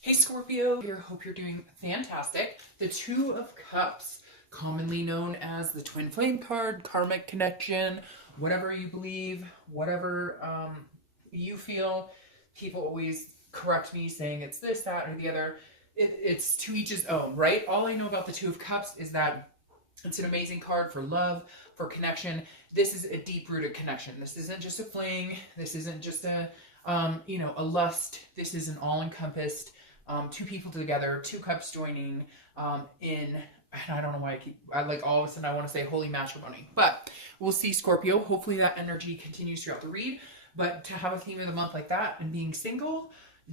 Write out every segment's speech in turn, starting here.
Hey Scorpio, here, hope you're doing fantastic. The Two of Cups, commonly known as the Twin Flame card, karmic connection, whatever you believe, whatever you feel. People always correct me saying it's this, that, or the other. It's to each his own, right? All I know about the Two of Cups is that it's an amazing card for love, for connection. This is a deep-rooted connection. This isn't just a fling. This isn't just a a lust. This is an all-encompassed two people together, two cups joining and I don't know why I like all of a sudden I want to say holy matrimony, but we'll see, Scorpio. Hopefully that energy continues throughout the read, but to have a theme of the month like that and being single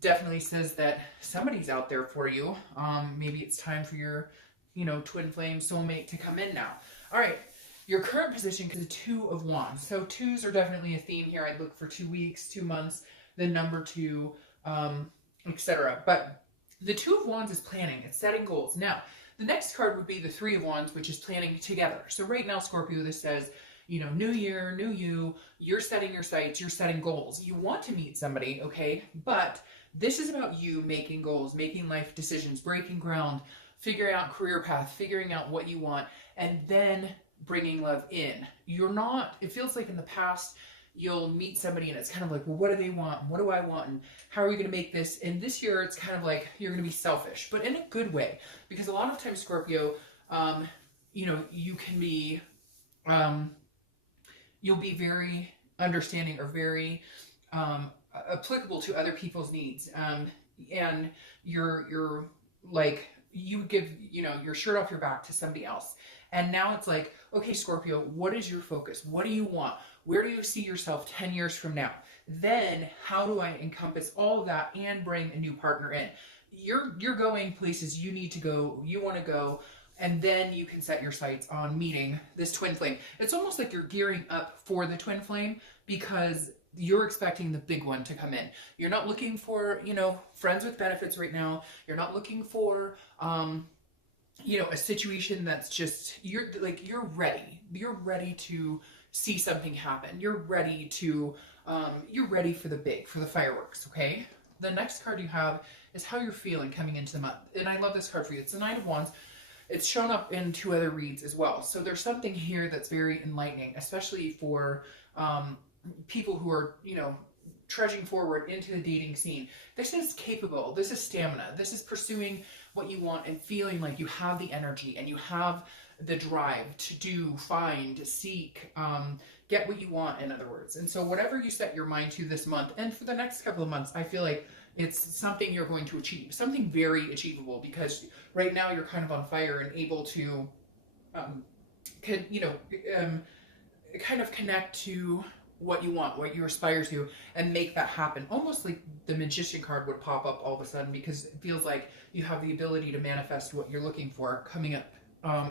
definitely says that somebody's out there for you. Maybe it's time for your, twin flame soulmate to come in now. All right. Your current position is the Two of Wands. So twos are definitely a theme here. I'd look for 2 weeks, 2 months, the number two, etc. But the Two of Wands is planning. It's setting goals. Now, the next card would be the Three of Wands, which is planning together. So right now, Scorpio, this says, new year, new you. You're setting your sights. You're setting goals. You want to meet somebody, okay? But this is about you making goals, making life decisions, breaking ground, figuring out career path, figuring out what you want, and then bringing love in. You're not, it feels like in the past, you'll meet somebody and it's kind of like, well, what do they want? What do I want? And how are we going to make this? And this year, it's kind of like you're going to be selfish, but in a good way. Because a lot of times, Scorpio, you can be, you'll be very understanding or very applicable to other people's needs. And you're like, you give, your shirt off your back to somebody else. And now it's like, okay, Scorpio, what is your focus? What do you want? Where do you see yourself 10 years from now? Then how do I encompass all of that and bring a new partner in? You're going places you need to go, you want to go, and then you can set your sights on meeting this twin flame. It's almost like you're gearing up for the twin flame because you're expecting the big one to come in. You're not looking for, friends with benefits right now. You're not looking for, a situation that's just, you're ready. You're ready to see something happen. You're ready for the big, for the fireworks, okay? The next card you have is how you're feeling coming into the month. And I love this card for you. It's the Nine of Wands. It's shown up in 2 other reads as well. So there's something here that's very enlightening, especially for people who are, trudging forward into the dating scene. This is capable. This is stamina. This is pursuing what you want and feeling like you have the energy and you have the drive to do, find, seek, get what you want, in other words. And so whatever you set your mind to this month and for the next couple of months, I feel like it's something you're going to achieve, something very achievable, because right now you're kind of on fire and able to, kind of connect to what you want, what you aspire to, and make that happen. Almost like the Magician card would pop up all of a sudden, because it feels like you have the ability to manifest what you're looking for coming up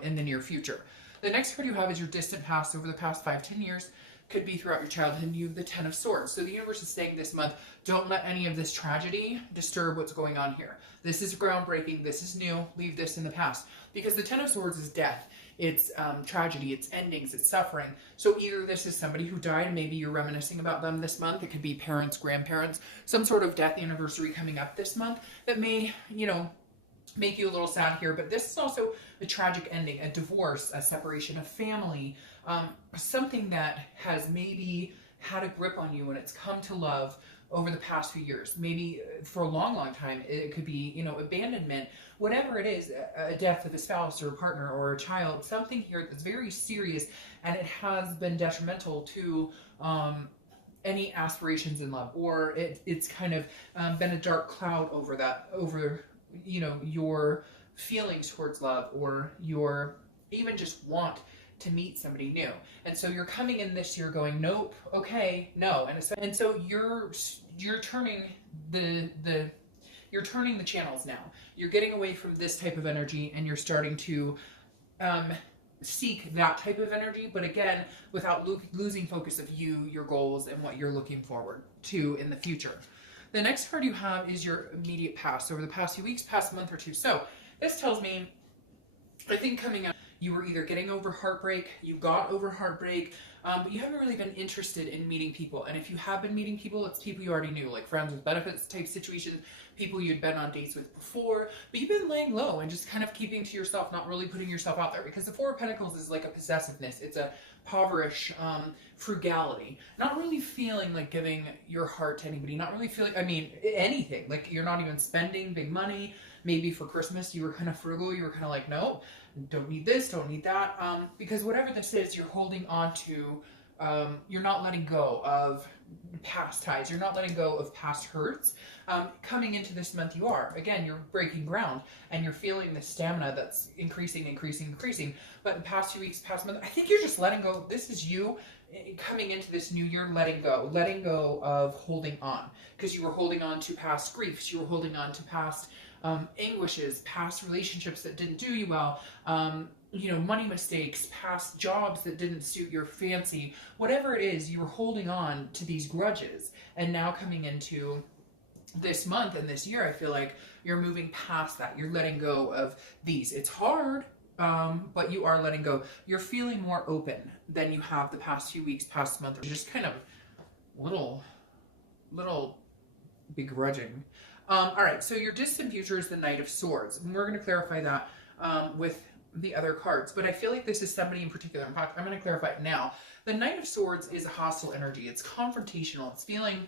in the near future. The next card you have is your distant past over the past 5-10 years. Could be throughout your childhood, and you have the Ten of Swords. So the universe is saying this month, don't let any of this tragedy disturb what's going on here. This is groundbreaking. This is new. Leave this in the past. Because the Ten of Swords is death. It's tragedy. It's endings. It's suffering. So either this is somebody who died, maybe you're reminiscing about them this month. It could be parents, grandparents, some sort of death anniversary coming up this month that may, make you a little sad here. But this is also a tragic ending, a divorce, a separation, a family, something that has maybe had a grip on you and it's come to love over the past few years. Maybe for a long, long time. It could be, abandonment, whatever it is, a death of a spouse or a partner or a child, something here that's very serious, and it has been detrimental to any aspirations in love, or it's kind of been a dark cloud over that, over, your feelings towards love, or your even just want to meet somebody new. And so you're coming in this year going, nope, okay, no. And so you're turning you're turning the channels now. You're getting away from this type of energy and you're starting to seek that type of energy, but again, without losing focus of you, your goals, and what you're looking forward to in the future. The next card you have is your immediate past over the past few weeks, past month or two. So this tells me, I think coming up, You were either getting over heartbreak, you got over heartbreak, but you haven't really been interested in meeting people. And if you have been meeting people, it's people you already knew, like friends with benefits type situations, people you'd been on dates with before, but you've been laying low and just kind of keeping to yourself, not really putting yourself out there, because the Four of Pentacles is like a possessiveness. It's a poverish frugality, not really feeling like giving your heart to anybody, not really feeling, I mean, anything, like you're not even spending big money. Maybe for Christmas you were kind of frugal, you were kind of like, no, don't need this, don't need that, because whatever this is, you're holding on to, you're not letting go of past ties, you're not letting go of past hurts. Coming into this month, you are, again, you're breaking ground, and you're feeling the stamina that's increasing, but the past 2 weeks, past month, I think you're just letting go. This is you coming into this new year, letting go of holding on, because you were holding on to past griefs, you were holding on to past anguishes, past relationships that didn't do you well, you know, money mistakes, past jobs that didn't suit your fancy, whatever it is, you were holding on to these grudges. And now coming into this month and this year, I feel like you're moving past that. You're letting go of these. It's hard, but you are letting go. You're feeling more open than you have the past few weeks, past month, or just kind of little begrudging. All right, so your distant future is the Knight of Swords, and we're going to clarify that with the other cards, but I feel like this is somebody in particular. In fact, I'm going to clarify it now. The Knight of Swords is a hostile energy. It's confrontational. It's feeling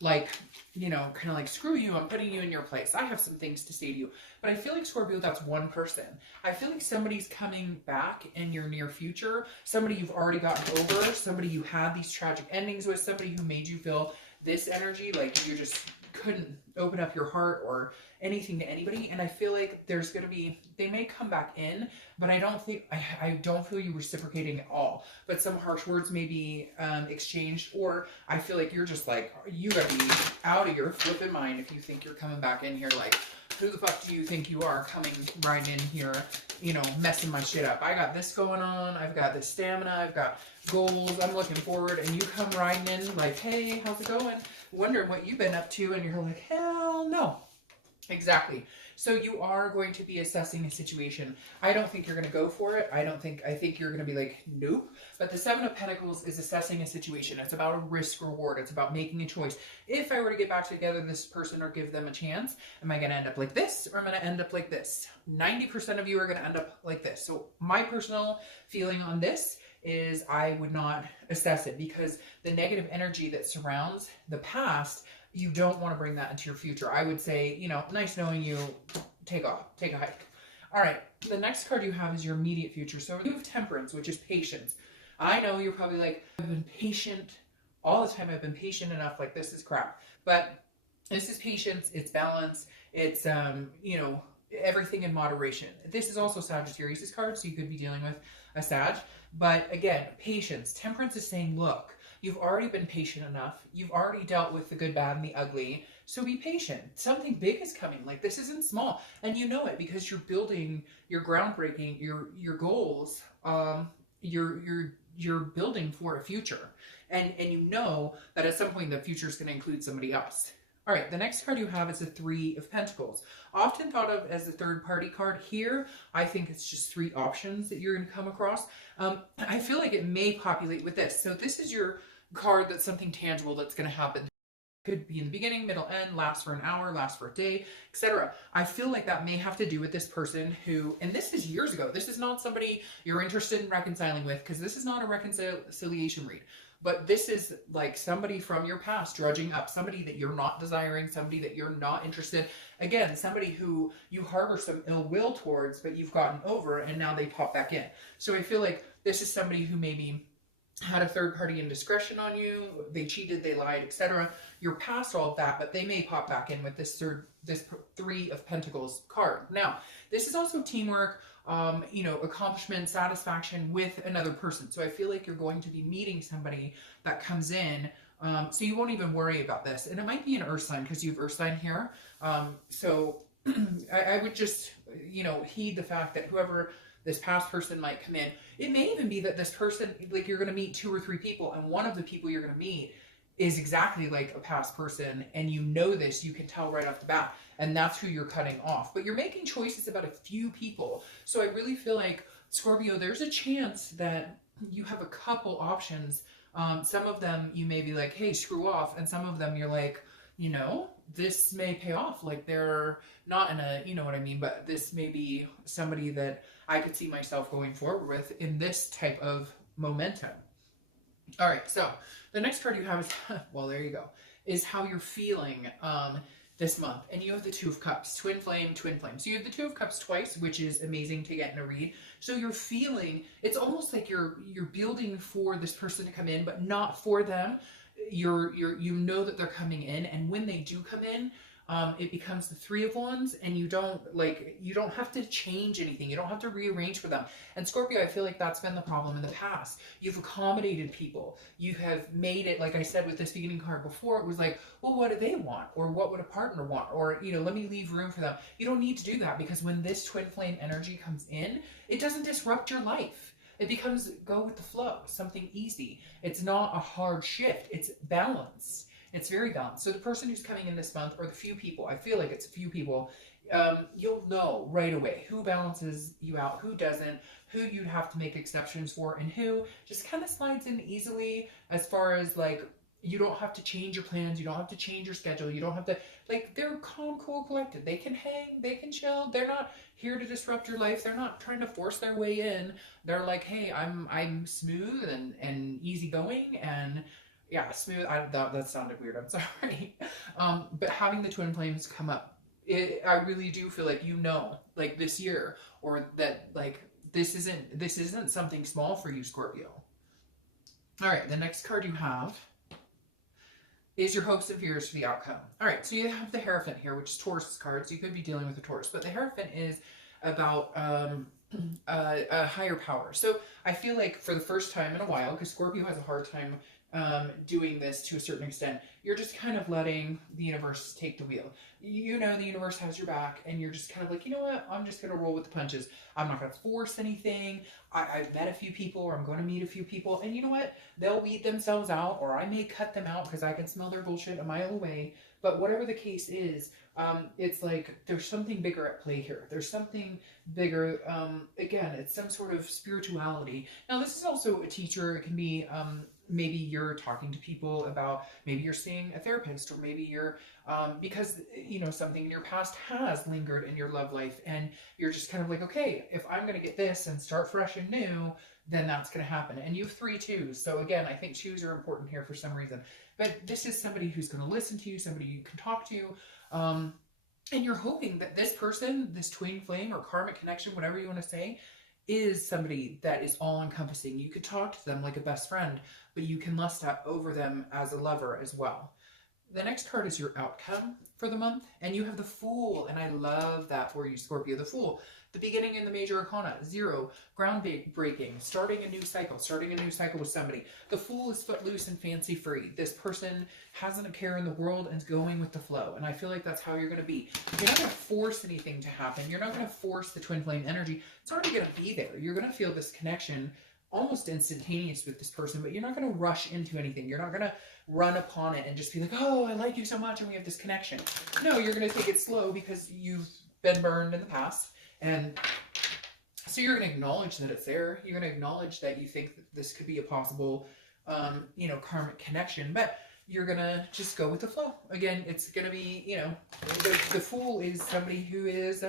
like, you know, kind of like, screw you, I'm putting you in your place. I have some things to say to you. But I feel like, Scorpio, that's one person. I feel like somebody's coming back in your near future, somebody you've already gotten over, somebody you had these tragic endings with, somebody who made you feel this energy, like you just couldn't open up your heart or anything to anybody. And I feel like there's going to be, they may come back in, but I don't think, I don't feel you reciprocating at all. But some harsh words may be exchanged, or I feel like you're just like, you gotta be out of your flipping mind if you think you're coming back in here like, who the fuck do you think you are coming right in here, you know, messing my shit up? I got this going on, I've got this stamina, I've got goals, I'm looking forward, and you come riding in like, hey, how's it going? Wondering what you've been up to, and you're like, hell no. Exactly. So you are going to be assessing a situation. I don't think you're going to go for it. I think you're going to be like, nope. But the Seven of Pentacles is assessing a situation. It's about a risk reward. It's about making a choice. If I were to get back together this person or give them a chance, am I going to end up like this, or am I going to end up like this? 90% of you are going to end up like this. So my personal feeling on this is I would not assess it, because the negative energy that surrounds the past, you don't want to bring that into your future. I would say, you know, nice knowing you, take off, take a hike. All right, the next card you have is your immediate future. So you have Temperance, which is patience. I know you're probably like, I've been patient all the time. I've been patient enough, like this is crap. But this is patience, it's balance, it's, you know, everything in moderation. This is also Sagittarius' card, so you could be dealing with a Sag. But again, patience. Temperance is saying, look, you've already been patient enough. You've already dealt with the good, bad, and the ugly. So be patient. Something big is coming. Like, this isn't small. And you know it because you're building your groundbreaking, your goals. You're building for a future. And you know that at some point the future is going to include somebody else. All right, the next card you have is the Three of Pentacles. Often thought of as a third-party card. Here, I think it's just three options that you're going to come across. I feel like it may populate with this. So this is your card that's something tangible that's going to happen. Could be in the beginning, middle, end, last for an hour, last for a day, etc. I feel like that may have to do with this person who, and this is years ago. This is not somebody you're interested in reconciling with, because this is not a reconciliation read. But this is like somebody from your past drudging up, somebody that you're not desiring, somebody that you're not interested. Again, somebody who you harbor some ill will towards, but you've gotten over, and now they pop back in. So I feel like this is somebody who maybe had a third-party indiscretion on you, they cheated, they lied, etc. You're past all of that, but they may pop back in with this Three of Pentacles card. Now, this is also teamwork, you know, accomplishment, satisfaction with another person. So I feel like you're going to be meeting somebody that comes in, so you won't even worry about this. And it might be an earth sign, because you have earth sign here. So I would just, you know, heed the fact that whoever this past person might come in. It may even be that this person, like, you're going to meet 2 or 3 people, and one of the people you're going to meet is exactly like a past person, and you know this, you can tell right off the bat, and that's who you're cutting off. But you're making choices about a few people. So I really feel like Scorpio, there's a chance that you have a couple options. Some of them you may be like, hey, screw off. And some of them you're like, you know, this may pay off. Like they're not in a, you know what I mean, but this may be somebody that I could see myself going forward with in this type of momentum. All right, so the next card you have is, well, there you go, is how you're feeling this month. And you have the Two of Cups, twin flame, twin flame. So you have the Two of Cups twice, which is amazing to get in a read. So you're feeling, it's almost like you're building for this person to come in, but not for them. You know that they're coming in, and when they do come in, it becomes the Three of Wands, and you don't have to change anything. You don't have to rearrange for them. And Scorpio, I feel like that's been the problem in the past. You've accommodated people. You have made it, like I said with this beginning card before, it was like, well, what do they want? Or what would a partner want? Or, you know, let me leave room for them. You don't need to do that, because when this twin flame energy comes in, it doesn't disrupt your life. It becomes go with the flow, something easy. It's not a hard shift. It's balance. It's very balanced. So the person who's coming in this month, or the few people, I feel like it's a few people, you'll know right away who balances you out, who doesn't, who you'd have to make exceptions for, and who just kind of slides in easily, as far as like, you don't have to change your plans, you don't have to change your schedule, you don't have to, like, they're calm, cool, collected. They can hang, they can chill. They're not here to disrupt your life. They're not trying to force their way in. They're like, hey, I'm smooth and easygoing, and yeah, smooth. That sounded weird. I'm sorry. But having the twin flames come up, I really do feel like, you know, like this year, or that like this isn't something small for you, Scorpio. All right, the next card you have is your hopes and fears for the outcome. All right, so you have the Hierophant here, which is Taurus cards. So you could be dealing with a Taurus, but the Hierophant is about a higher power. So I feel like for the first time in a while, because Scorpio has a hard time doing this to a certain extent, you're just kind of letting the universe take the wheel. You know the universe has your back, and you're just kind of like, you know what, I'm just going to roll with the punches. I'm not going to force anything. I've met a few people, or I'm going to meet a few people, and you know what, they'll weed themselves out, or I may cut them out because I can smell their bullshit a mile away. But whatever the case is, it's like there's something bigger at play here. There's something bigger. Again, it's some sort of spirituality. Now, this is also a teacher. It can be maybe you're talking to people about, maybe you're seeing a therapist, or maybe you're, because, you know, something in your past has lingered in your love life, and you're just kind of like, okay, if I'm going to get this and start fresh and new, then that's going to happen. And you have 3 twos. So again, I think twos are important here for some reason. But this is somebody who's going to listen to you, somebody you can talk to. And you're hoping that this person, this twin flame or karmic connection, whatever you want to say, is somebody that is all-encompassing. You could talk to them like a best friend, but you can lust over them as a lover as well. The next card is your outcome for the month, and you have the Fool, and I love that for you, Scorpio. The Fool, the beginning in the major arcana, 0, groundbreaking, starting a new cycle with somebody. The Fool is footloose and fancy-free. This person hasn't a care in the world and is going with the flow, and I feel like that's how you're going to be. You're not going to force anything to happen. You're not going to force the twin flame energy. It's already going to be there. You're going to feel this connection almost instantaneous with this person, but you're not going to rush into anything. You're not going to run upon it and just be like, oh, I like you so much and we have this connection. No, you're going to take it slow because you've been burned in the past. And so you're going to acknowledge that it's there. You're going to acknowledge that you think that this could be a possible, you know, karmic connection, but you're going to just go with the flow. Again, it's going to be, you know, the Fool is somebody who is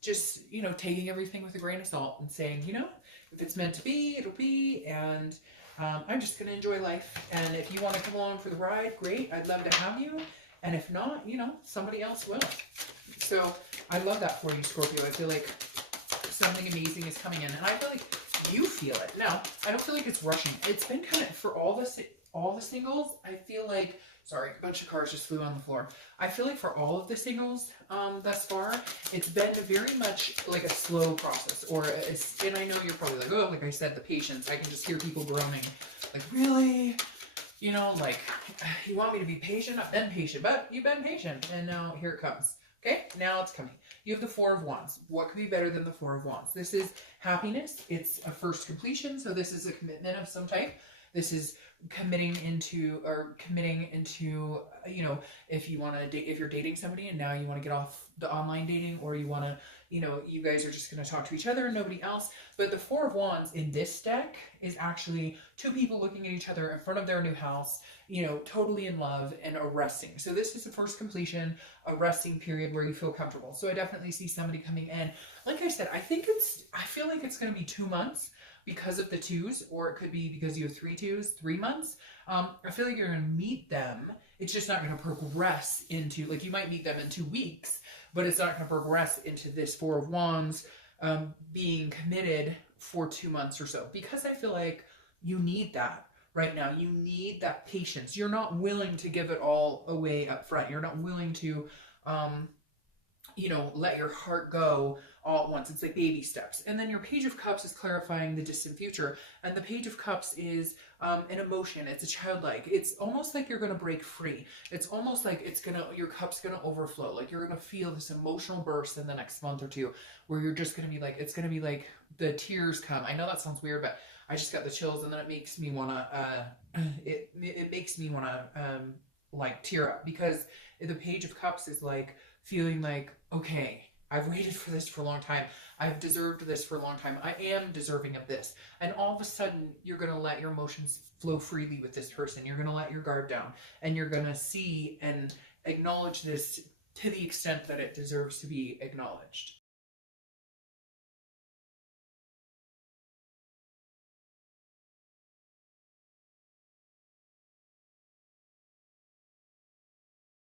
just, you know, taking everything with a grain of salt and saying, you know, if it's meant to be, it'll be, and I'm just going to enjoy life. And if you want to come along for the ride, great. I'd love to have you. And if not, you know, somebody else will. So I love that for you, Scorpio. I feel like something amazing is coming in, and I feel like you feel it. Now, I don't feel like it's rushing. It's been kind of, for all the singles, I feel like, sorry, a bunch of cars just flew on the floor. I feel like for all of the singles thus far, it's been very much like a slow process. And I know you're probably like, oh, like I said, the patience. I can just hear people groaning. Like, really? You know, like, you want me to be patient? I've been patient, but you've been patient. And now here it comes. Okay, now it's coming. You have the Four of Wands. What could be better than the Four of Wands? This is happiness. It's a first completion, so this is a commitment of some type. This is committing into, you know, if you want to date, if you're dating somebody and now you want to get off the online dating, or you want to, you know, you guys are just going to talk to each other and nobody else. But the Four of Wands in this deck is actually two people looking at each other in front of their new house, you know, totally in love and a resting. So this is the first completion, a resting period where you feel comfortable. So I definitely see somebody coming in. Like I said, I feel like it's going to be 2 months because of the twos, or it could be because you have 3 twos, 3 months. I feel like you're going to meet them. It's just not going to progress into, like, you might meet them in 2 weeks, but it's not going to progress into this Four of Wands being committed for 2 months or so, because I feel like you need that right now. You need that patience. You're not willing to give it all away up front. You're not willing to, you know, let your heart go all at once. It's like baby steps. And then your Page of Cups is clarifying the distant future. And the Page of Cups is an emotion. It's a childlike. It's almost like you're going to break free. It's almost like your cup's going to overflow. Like you're going to feel this emotional burst in the next month or two, where you're just going to be like, it's going to be like the tears come. I know that sounds weird, but I just got the chills, and then it makes me want to, it makes me want to, like, tear up, because the Page of Cups is like feeling like, okay, I've waited for this for a long time. I've deserved this for a long time. I am deserving of this. And all of a sudden, you're going to let your emotions flow freely with this person. You're going to let your guard down, and you're going to see and acknowledge this to the extent that it deserves to be acknowledged.